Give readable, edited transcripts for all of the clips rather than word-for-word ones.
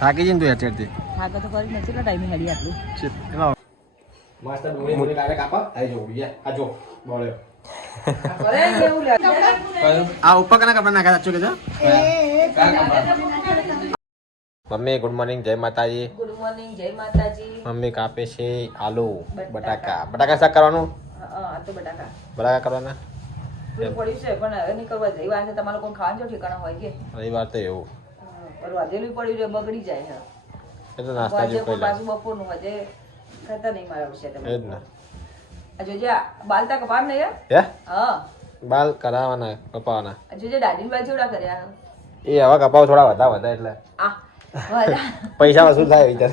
થાકી જઈને તું અત્યારથી થાકે તો કરી નથી ટાઈમે હેડી આટલું મસ્ત ડુંગળી કાલે કાપા આવી જો આ જો બોલે આ ઉપર કના કપડા નાખ્યા સાચું કેજો મમ્મી ગુડ મોર્નિંગ જય માતાજી. ગુડ મોર્નિંગ જય માતાજી. મમ્મી કાપે છે આલુ બટાકા શાક કરવાનું. હા તો બટાકા કરવાના પડ્યું છે પણ હવે નહીં કરવા જાય વાત તમારે કોઈ ખાવાનું જો ઠેકાણા હોય કે રવિવાર તો એવું વાજેલું પડ્યું છે બગડી જાય એ તો નાસ્તા જેવું કઈ પાછું બપોરનું હજે ખાતા નહીં મારા વિશે તમે એ જ ને જોજે બાલતા કપાર ને યાર હે હા બાલ કરાવવાના કપાવવાના જોજે દાદી બાલ જેવડા કર્યા એ હવે કપાવ થોડા વધા એટલે આ બધા પૈસા વસૂલ થાય વિચાર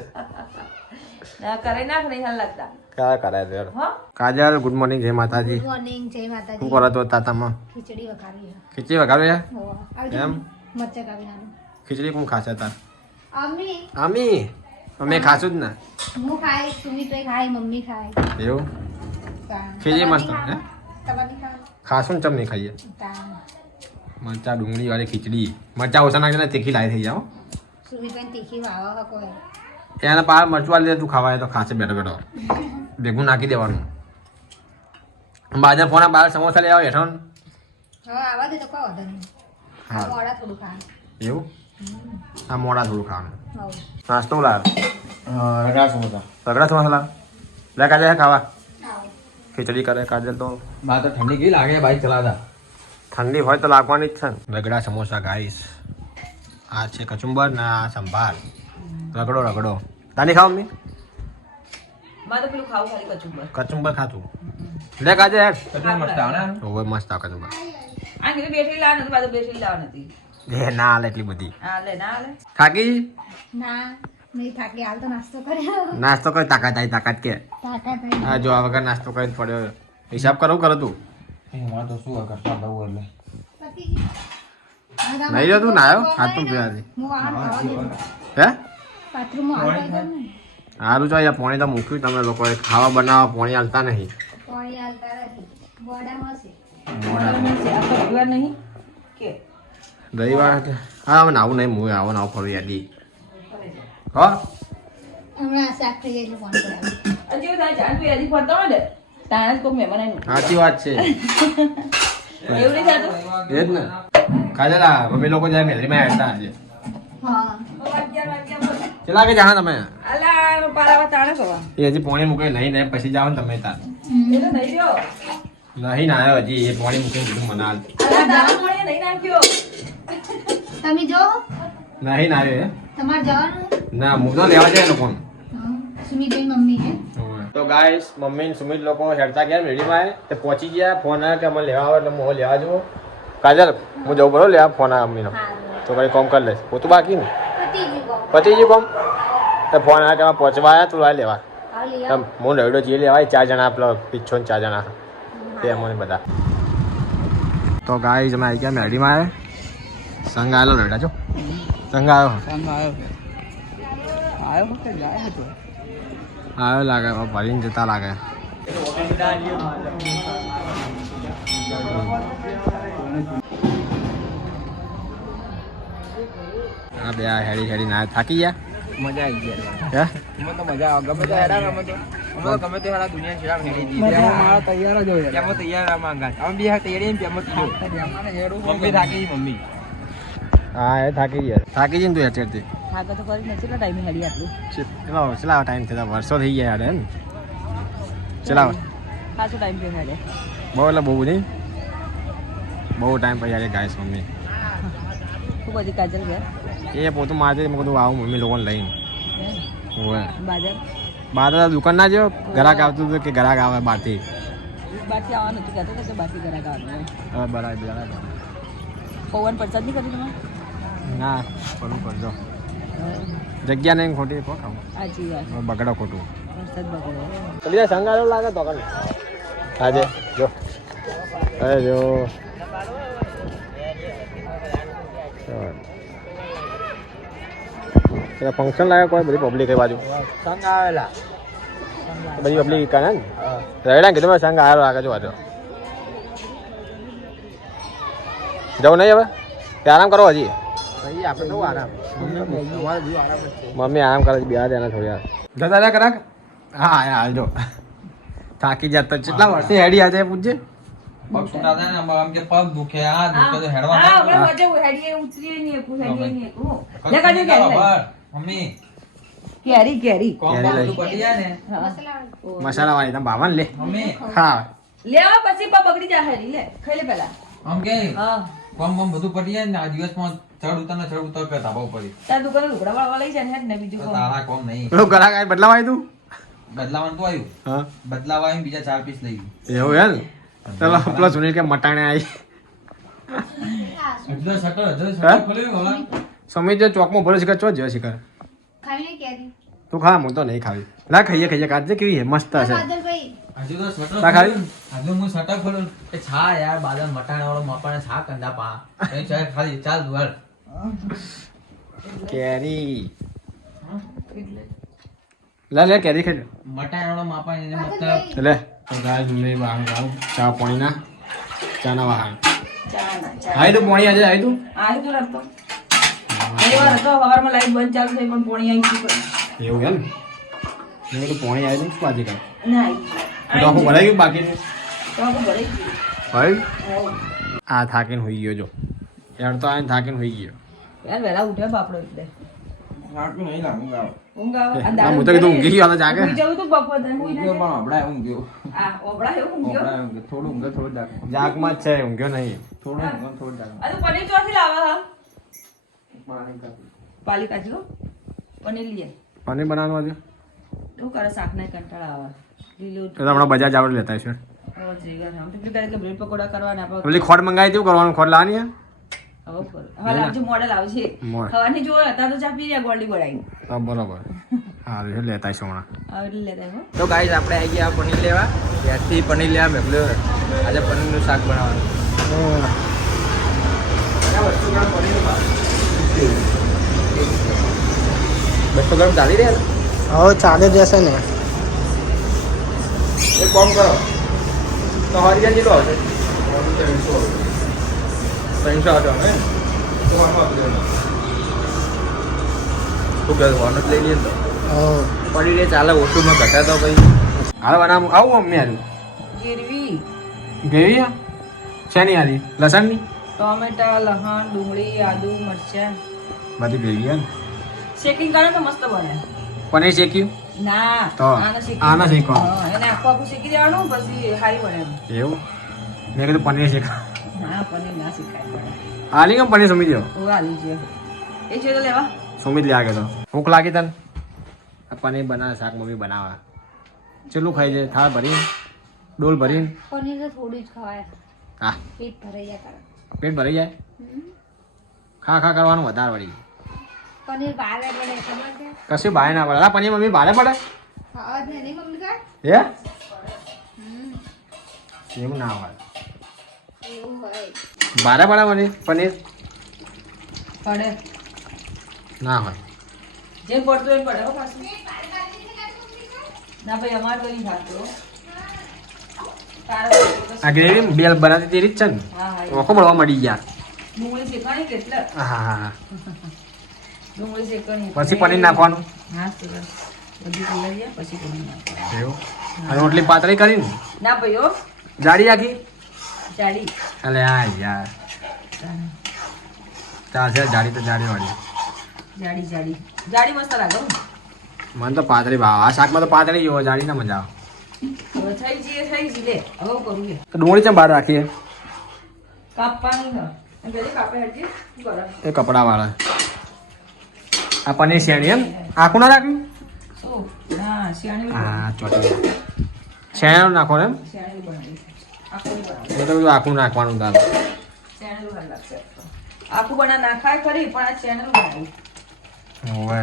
ના કરે નાખ નહીં હાલ લાગતા ક્યાં કરાય તો કાજલ ગુડ મોર્નિંગ જય માતાજી. ગુડ મોર્નિંગ જય માતાજી. શું કરો તો તાતામાં ખીચડી વઘારી ખીચડી વઘારો યાર એમ મરચા કાપી નાખો. ખીચડી કોણ ખાશે તાર અમ્મી અમે ખાશું જ ને હું ખાઈ સુમિત્રે ખાય મમ્મી ખાય એવું ખીચડી મસ્ત હે તમારી ખાય ખાશું ને ચમ નહીં ખાઈએ મરચા ડુંગળી વાળી ખીચડી મરચા ઓછા નાખીને તીખી લાઈ થઈ જાઓ સુમિત્રે તીખી વાવા કોઈ એના પાર મરચું વાળી દે તું ખાવાય તો ખાશે બેઠો બેઠો ભેગું નાખી દેવાનું બાજર ફોના બહાર સમોસા લેવા હેઠો હવે આવા દે તો કોઈ વધુ નહીં હા મોડા થોડું ખાય એવું આ મોડા થોડું ખાવાનું હવ નાસ્તો લાવ રગડા સમોસા લાવ લે કાજલ ખાવા ખીચડી કરે કાજલ તો બહાર તો ઠંડી કેવી લાગે બાઈક ચલાવતા ઠંડી હોય તો લાગવાની જ છે ને રગડા સમોસા ગાઈસ આ છે કચુંબર ને આ સંભાર રગડો તાની ખાવ મમ્મી મારે તો પેલું ખાવું ખાલી કચુંબર ખાતું લે કાજે હેડ મસ્ત આવે ને ઓવે મસ્ત આવે કચુંબર આ કીધું બેઠી લાવ નથી પાછું બેઠી લાવ નથી એ ના હાલે એટલી બધી હા લે ના લે થાકી ના નહીં થાકી હાલ તો નાસ્તો કર્યો નાસ્તો કરી તાકાત કે તાકાત આવી હા જો આ વગર નાસ્તો કરીને પડ્યો હિસાબ કરો તું એમાં તો શું કરતા બહુ એટલે પતિ નહીં નહીં રહ્યો તું નાયો હાથ પણ પીવા હું આમ ખાવા દે હે બાથરૂમમાં આવતા દઉં ને સારું જો અહીંયા પાણી તો મૂક્યું તમે લોકોએ ખાવા બનાવવા પાણી હાલતા નહીં પાણી હાલતા નથી બોડામાં છે રવિવાર નહીં કે રવિવાર હા હવે આવું નહીં હું આવું ફરું યાદી હા હમણાં શાક થઈ જાય એટલે ફોન કરાવ્યો હજી થાય જાણ તું યાદી ફરતો હોય ને તાણા જ કોઈ મહેમાન આવ્યું સાચી વાત છે એવું નહીં થતું એ જ ને કાજલા મમ્મી લોકો જાય મેલરીમાં હેડતા આજે હા ચલા કે જાણા તમે અલા પારાવા તાણા સવા એ હજી પોણી મૂકે નહીં પછી જાઓ ને તમે તાર એ તો નહીં રહ્યો નહીં નાયો હજી એ પોણી મૂકીને કીધું મનાલ અલા તારા મોણે નહીં નાખ્યો તમે જો નહીં નાયો એ તમારે જવાનું ના હું તો લેવા જાય લોકો સુમિત્રી મમ્મી હે તો ગાઈસ મમ્મી ને સુમિત લોકો હેડતા ગયા મેળીમાં તે પહોંચી ગયા ફોન આવ્યો કે અમે લેવા આવે એટલે હું લેવા જવું કાજલ હું જવું બરો લેવા ફોન આવ્યો મમ્મીનો તો કઈ કોમ કરી લઈશ પોતું બાકી ને પતી ગયું કોમ તો ફોન આવ્યો કે અમે પહોંચવા આવ્યા તું આ લેવા હું રવિડો જઈએ લેવાય 4 જણા પેલો પીછો ને 4 જણા તે અમને બધા તો ગાઈસ અમે આવી ગયા મેળીમાં આવ્યા સંગ આવેલો રવિડા જો સંગ આવ્યો લાગે ભરીને જતા લાગે હા બે હેડી ના થાકી ગયા મજા આવી ગઈ હે એમાં તો મજા આવે ગમે તે હેડા ગમે તો ગમે તે હેડા દુનિયા છેડા હેડી દીધી મારા તૈયાર જ હોય એમાં તૈયાર માંગા અમે બી તૈયારી એમ એમ તીજો મમ્મી થાકી મમ્મી હા એ થાકી જઈને તું અત્યારથી થાકે તો કરી નથી ટાઈમે હેડી આટલું ચલાવો ટાઈમ થતા વર્ષો થઈ ગયા યાર ને ચલાવો ખાસો ટાઈમ પે હેડે બહુ એટલે બહુ નહીં બહુ ટાઈમ પછી યાર ગાઈસ મમ્મી ખૂબ બધી કાજલ ગયા એ પોતું મારે મેં કીધું આવું મમ્મી લોકોને લઈને હોય બાજાર બહાર દુકાન ના જેવો ગ્રાહક આવતું હતું કે ગ્રાહક આવે બહારથી બાકી આવવાનું હતું કહેતો કે બાકી ઘરાક આવવાનું હવે બરાબર પવન પ્રસાદ નહીં કર્યું તમે ના ખોટું કરજો જગ્યા નહીં ખોટી કહો સાચી વાત બગડો ખોટું વરસાદ બગડ્યો તો બીજા સંગારો લાગે તો કને આજે જો અરે જો ફંક્શન લાગે કોઈ બધી પબ્લિક એ બાજુ સંગ આવેલા બધી પબ્લિક કાને રેડા કીધું મેં સંગ આવેલો લાગે જો આજે જવું નહીં હવે તે આરામ કરો હજી ભાઈ આપણે તો આરામ મમ્મી આરામ કરે છે બે દેના થોડી વાર જતા કરાક હા હાલજો થાકી જતા કેટલા વર્ષે હેડી આજે પૂછજે પગ સુટા થાય ને આમ કે પગ દુખે આ દુખે તો હેડવા હા આપણે વજે હેડીએ ઉતરીએ નહીં એકું હેડીએ નહીં એકું લે કાજે મમ્મી કેરી કેરી કોમ કેરી લઈ. બધું પડી જાય ને મસાલા વાળી તમે બાવન લે મમ્મી હા લેવા પછી પા બગડી જાય હેરી લે ખાઈ લે પેલા આમ કે હા કોમ બોમ બધું પડી જાય ને આ દિવસમાં ચડ ઉતર કરતા બહુ પડી તાર દુકાને લુગડા વાળવા લઈ જાય ને બીજું તો કોણ? તારા કોમ નહીં પેલો ગળા કાંઈ બદલાવાય તું બદલાવાનું તો આવ્યું હા બદલાવા આવીને બીજા 4 પીસ લઈ એવું યાર ચલો પેલો સુનિલ કે મટાણે આવી એટલે શટર હા? શટર ખોલ્યું હવે સમીર જે ચોકમાં ભરો શિખર ચો જ શિખર ખાઈને કેરી તું ખા હું તો નહીં ખાવી લા ખાઈએ કાજે કેવી હે મસ્ત હશે બાદલભાઈ હજુ તો શટર તા ખાલી? હજુ હું શટર ખોલું કે છા યાર બાદલ મટાણા વાળો મપાણે છા કંદા પા કઈ ચાલ ખાલી ચાલ દુવાલ કેરી લે કેરી ખાઈ મટાણા વાળો મપાણે એને મતલબ લે તો ગાય દૂધ વાહન ગાવ ચા પાણી ના ચા ના વાહન ચા ના ચા આઈ તું પાણી આજે આઈ તું આઈ તો રખતો એ વાર તો સવારમાં લાઈટ બંધ ચાલુ થઈ પણ પોણી આવી ગયું એવું એમ મેં તો પાણી આવી તું પાજી કર ના તો આખું ભરાઈ ગયું બાકી તો આપણે ભરાઈ ગયું ભાઈ હોવ. આ થાકીને હોઈ ગયો જો યાર તો આને થાકીને હોઈ ગયો યાર વહેલા ઉઠ્યા બાપડો એટલે હાટું નહીં લાગુ ગાવ ઊંઘ આવે આ હું દારૂ તો કીધું ઊંઘી ગયો તો જાગે ઊંઘી જવું તું બપોર દરમિયાન ઊંઘી ઊંઘ્યો ના પણ હબળાય ઊંઘ્યો જાય. આ ઓબળા એવું ઊંઘ્યો થોડું ઊંઘે થોડું જાગ જાગમાં જ છે ઊંઘ્યો નહીં થોડું ઊંઘે થોડું જાગ આ તો પનીર ચોથી લાવે હા પાણી કાપી પાલી કાઢી હો પનીર લઈએ પનીર બનાવવાનું આજે શું કરે શાક ના કંટાળા આવે લીલું તો હમણાં બજાર જાવડ લેતા છે હવે ત્રીગર આમ તો પેલા એટલે બ્રેડ પકોડા કરવાના આપણે પેલી ખોટ મંગાવી તેવું કરવાનું ખોટ લાવવાની હે? હવે કર હવે લાવજો મોડેલ આવશે મોડેલ. ખવાની જો હતા તો ચા પી રહ્યા ગોળી ગોળાઈ હા બરાબર સારું છે લેતા છે હમણાં આવે એટલે લેતા હો તો ગાઈસ આપણે આવી ગયા પનીર લેવા ત્યાંથી પનીર લેવા મેકલ્યો આજે પનીરનું શાક બનાવવાનું બસો ગ્રામ ચાલી રહ્યા હવે ચાલે જશે ને એક કામ કરો તો હરિયા જેટલો આવશે 300 આવશે અમે તો શું કહે હોર્ન જ લઈ લઈએ ને તો પડી રે ચાલે ઓછુંમાં ઘટા તો ભાઈ હાલ બનાવું આવું મમ્મી હારું ગીરવી ગેવી હે? શેની હારી લસણની ટોમેટા લસણ ડુંગળી આદુ મરચાં બધી ભેગી હે ને શેકિંગ કરે તો મસ્ત બને પનીર શેક્યું ના તો આને શેકવાનું. હા, એને આખું શેકી દેવાનું પછી હારી બને એમ. એવું મેં કીધું પનીર શેક ના પનીર ના શેકાય હાલી કેમ પનીર સુમી દો ઓ આલી છે એ છે તો લેવા સુમિત લાગે તો ભૂખ લાગી તને આ પનીર બનાવે શાક મમ્મી બનાવે ચેટલું ખાઈ જાય થાળ ભરીને ડોલ ભરીને પનીર તો થોડું જ ખવાય હા પેટ ભરાઈ જાય કારણ પેટ ભરાઈ જાય ખા કરવાનું વધારે વળી પનીર ભારે પડે ખબર છે કશું ભારે ના પડે આ પનીર મમ્મી ભારે પડે ખાવા જ નહીં મમ્મી કાઢ હે એવું ના હોય એવું હોય ભારે પડે પનીર પનીર પડે ના હોય જે પડતો એ પડે હો પાછું ના ભાઈ અમાર તો નહીં ખાતો તારો આ ગ્રેવી બેલ બનાવતી તેરી જ છે ને હા હા ઓખો બળવા મળી ગયા ડુંગળી શેકવાની કેટલા હા ડુંગળી શેકવાની પછી પનીર નાખવાનું હા શેકવાનું બધી કલર ગયા પછી પનીર નાખવાનું એવું અને રોટલી પાતળી કરીને ના ભાઈ હો જાડી આખી ચાલી અલે હા યાર ચાલશે જાડી તો જાડી વાળી જાડી જાડી જાડી મસ્ત લાગે હો. મને તો પાતળી ભાવ આ શાકમાં તો પાતળી જોવો જાડી ના મજા આવે હવે થઈ જઈએ લે હવે હું કરું કે તો ડુંગળી ચમ બહાર રાખીએ કાપવાની ન એમ કહેજે કાપે હટજે શું કરે એ કપડા વાળા આ પનીર શેણી એમ આખું ના રાખ્યું શું ના શિયાળી હા ચોટી શેણાનું નાખો એમ શિયાળી બનાવી આખું બનાવી એ તો બધું આખું નાખવાનું તાર શિયાળી ভাল લાગશે આખું બના નાખાય ખરી પણ આ શિયાળી બનાવી હોવે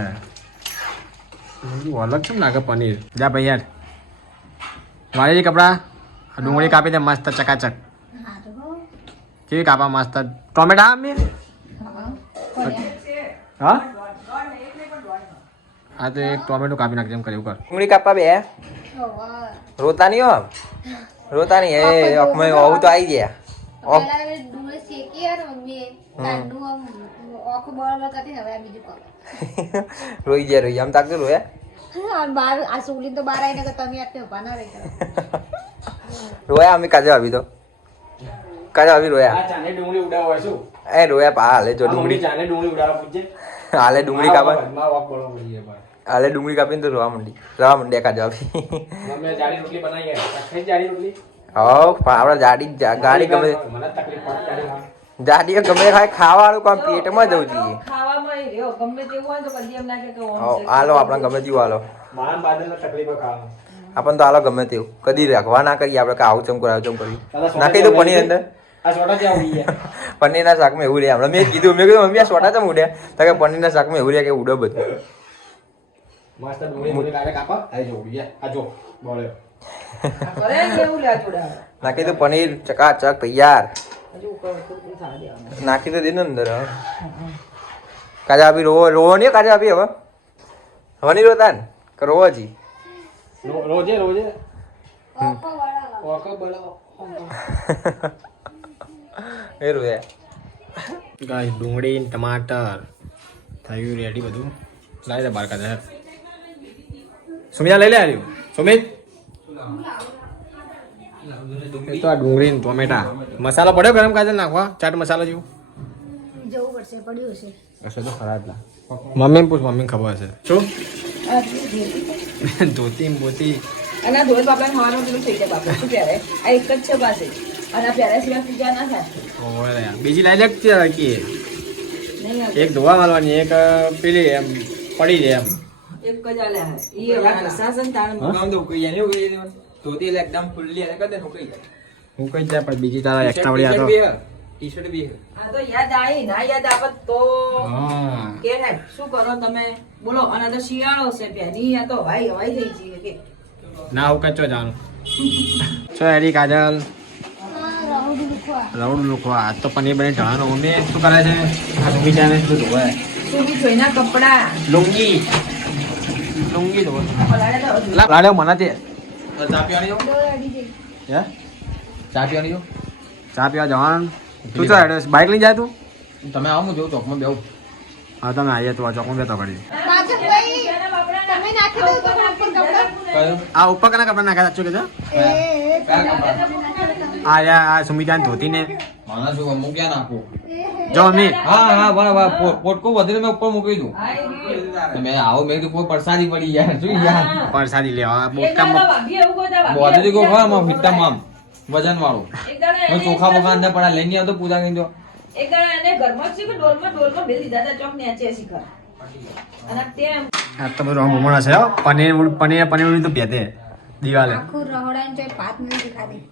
બધું અલગ છે ને લાગે પનીર જા ભાઈ યાર વાળી કપડા ડુંગળી કાપી દે મસ્ત ચકાચક હા તો હો કેવી કાપા મસ્ત ટોમેટા આમ હા હા તો એક ટોમેટો કાપી નાખજે એમ કર્યું કર ડુંગળી કાપવા બે ઓવા રોતા નહીં હો રોતા નહીં એ અખમાં આવું તો આવી ગયા પહેલા ડુંગળી શેકી યાર મમ્મીએ તાંડું આમ આખું બરાબર કરતી હવે આ બીજું કરો રોઈ જાય આમ તાકતું રોયા હા બાર આ સુગલી તો બાર આવીને કે તમે આટલે ઉભા ના રહી રોયા અમે કાજે આવી તો કાજે આવી રોયા આ ચાને ડુંગળી ઉડાવવા શું એ રોયા પા હાલે જો આ મમ્મી ડુંગળી ચાને ડુંગળી ઉડાવવા પૂછજે હાલે ડુંગળી કાપા માં વાક બોલવા પડી ભાઈ હાલે ડુંગળી કાપીને તો રોવા મંડી કાજે આવી મમ્મી જાડી રોટલી બનાવી ગયા ખાઈ જાડી રોટલી આપડે ગાડી ગમે મને તકલીફ પડે જાડી ખાવા. જાડીઓ ગમે તે ખાય ખાવાનું કામ પેટમાં જવું જોઈએ ખાવામાં ય રહ્યો ગમે તેવું હોય તો કદી એમ ના કે ઓમ છે. હાલો આપણે ગમે તેવું હાલો મારા બાદલને તકલીફ ખાવા આપણને તો હાલો ગમે તેવું કદી રાખવા ના કરીએ આપણે કે આવું ચમ કર્યું દાદા નાખી દઉં પનીર અંદર આ સોટા ક્યાં ઉડી ગયા પનીરના શાકમાં એવું રહે હમણાં મેં કીધું મમ્મી આ સોટા ચમ ઉડ્યા તો કે પનીરના શાકમાં એવું રહે કે ઉડો બધું મસ્ત ડુંગળી ડુંગળી કાઢે કાપા આઈ જો ઉડી ગયા આ જો બોલ્યો આ કરે ને એવું લ્યા જોડાવે. નાખી દઉં પનીર ચકાચક તૈયાર હજુ ઉપર થોડું થવા દેવાનું. નાખી તો દીધું અંદર હવે કાજા આપી રોવો નહીં કાજા આપી હવે હવે નહીં રોતા ને કે રોવો હજી રોજે રોજે ઓકો વડા ઓકો બોલો એ રોયા ગાઈસ ડુંગળી ને ટમાટર થયું રેડી બધું લાવી દે બાર કાઢે સુમિતા લઈ લે આવ્યું સુમિત એ તો આ ડુંગળી ને ટોમેટા મસાલો પડ્યો ગરમ કાજલ નાખવા ચાટ મસાલો જેવું જવું પડશે પડ્યું છે હશે તો ખરા એટલા મમ્મીને પૂછ મમ્મીને ખબર હશે શું આ ધોતી. ધોતી ને બોતી અને આ ધોઈ બાપલાને ખાવાનું પેલું થઈ જાય બાપલા. શું પહેરે? આ એક જ છે પાસે. અને આ પહેર્યા સિવાય પૂજા ના થાય. ઓવે યાર. બીજી લાઈ લે કે નહીં આવે. એક ધોવા વાળવાની એક પેલી એમ પડી જાય એમ એક જ આલે હે. ઈ એવા પ્રશાસન તાણ ગામ દઉં કઈ એને ઉગી દેવાનું ધોતી એટલે એકદમ ફૂલ્લી અને કદે ઠોકાઈ જાય હું કઈ જાય પણ બીજી તારા એક્સ્ટ્રા વળી આ તો ટી-શર્ટ બી આ તો યાદ આવી ના યાદ આપત તો હા કે હે શું કરો તમે બોલો. અને આ તો શિયાળો છે પેની આ તો હવાઈ હવાઈ થઈ છે કે ના હું કચ્ચો જાણું ચો એડી કાજલ રાહુલ લુખવા રાઉન્ડ લોકો આજ તો પનીર બની ઢાળાનો મમ્મી શું કરે છે આ સુમી જાને શું ધોવે સુગી જોઈના કપડા લુંગી લુંગી ધોવે પલાળે તો લાડ્યો મને તે ચા પીવાની દો અડી જઈ હે ચા પીવાની જો ચા પીવા જવાનું તું તો એડ્રેસ બાઇક લઈ જાય તું તમે આવો હું જોઉં ચોકમાં બેહું હા તમે આવીએ તો આ ચોકમાં બેતો કરી પાછળ ભાઈ તમે નાખી દો તો ઉપર કપડા કયું આ ઉપર કના કપડા નાખ્યા સાચું કીધું આ યા આ સુમિતાને ધોતીને માના શું હું ક્યાં નાખું જો મમ્મી હા હા બરાબર પોટકો વધીને મેં ઉપર મૂકી દઉં તમે આવો મેં તો કોઈ પરસાદી પડી યાર શું યાર પરસાદી લેવા એક બોટકામાં દાડો ભાભી એવું કહો તા ભાભી બોધી કો ખા માં ફિટ્ટા મામ વજન વાળું એક દાડો હું એને ચોખા બોખા અંદર પડા લઈને આવતો પૂજા કરી દો એક દાડો એને ઘરમાં છે કે ડોલમાં બેલી દીધા તા ચોક નેચે શીખર અને તેમ આ તો બધું હમણાં છે હો પનીર પનીર તો ભેતે દિવાલે આખું રહોડાને જોઈ પાત નથી ખાધી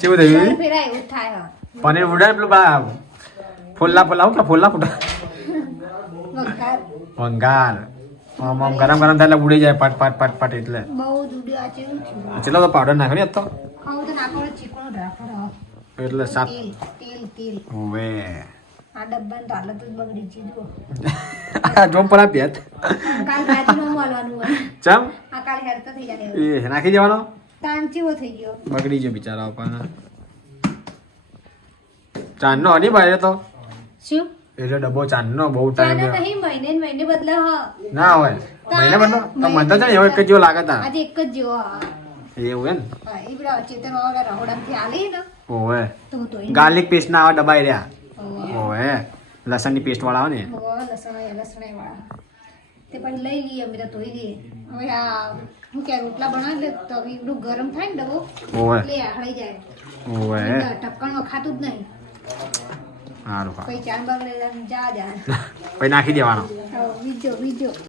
કેવું થયું ફેરા એવું થાય હા પનીર ઉડાય પેલું બા ફોલ્લા ફોલ્લા હું ફોલ્લા ફોટા વઘાર ભંગાર આમ આમ ગરમ ગરમ થાય એટલે ઉડી જાય પટ પટ પટ પટ એટલે બહુ દૂધી આ ચેવું થયું ચલો તો પાવડર નાખ્યો ને તો ખાવું તો નાખો ચીકણું રાખો એટલે સાત તેલ તેલ તેલ ઓવે આ ડબ્બાની તો હાલત જ બગડી છે જુઓ જો પર આ ભેત કાલ રાતે ન મળવાનું હોય ચમ આ કાલ હેરતો થઈ જાય એ નાખી દેવાનો તાન ચેવો થઈ ગયો બગડી ગયો બિચારા પણ ચાંદનો હની ભાઈ તો શું એટલે ડબ્બો ચાંદનો બહુ ટાઈમ ચાલો નહીં મહિને ને મહિને બદલે હા ના હોય મહિને બદલો તો મને તો છે ને એવો એક જ જેવો લાગે તા આજે એક જ જેવો હા એવું હે ને હા, એ બધા ચેતન વાળા રહોડામાંથી આલી ને ઓવે તો હું તો ગાર્લિક પેસ્ટ ના આવા ડબ્બા રહ્યા ઓવે લસણની પેસ્ટ વાળા આવે ને લસણ વાળા તે પછી લઈ લઈએ અમે તો ધોઈ લઈએ હવે આ હું કે રોટલા બનાવી લે તો હવે એટલું ગરમ થાય ને ડબ્બો ઓવે એટલે આખડાઈ જાય ઓવે ટક્કણ ખાતું જ નહીં સારું પછી ચાર બાગ લઈ જા જા પછી નાખી દેવાનો બીજો બીજો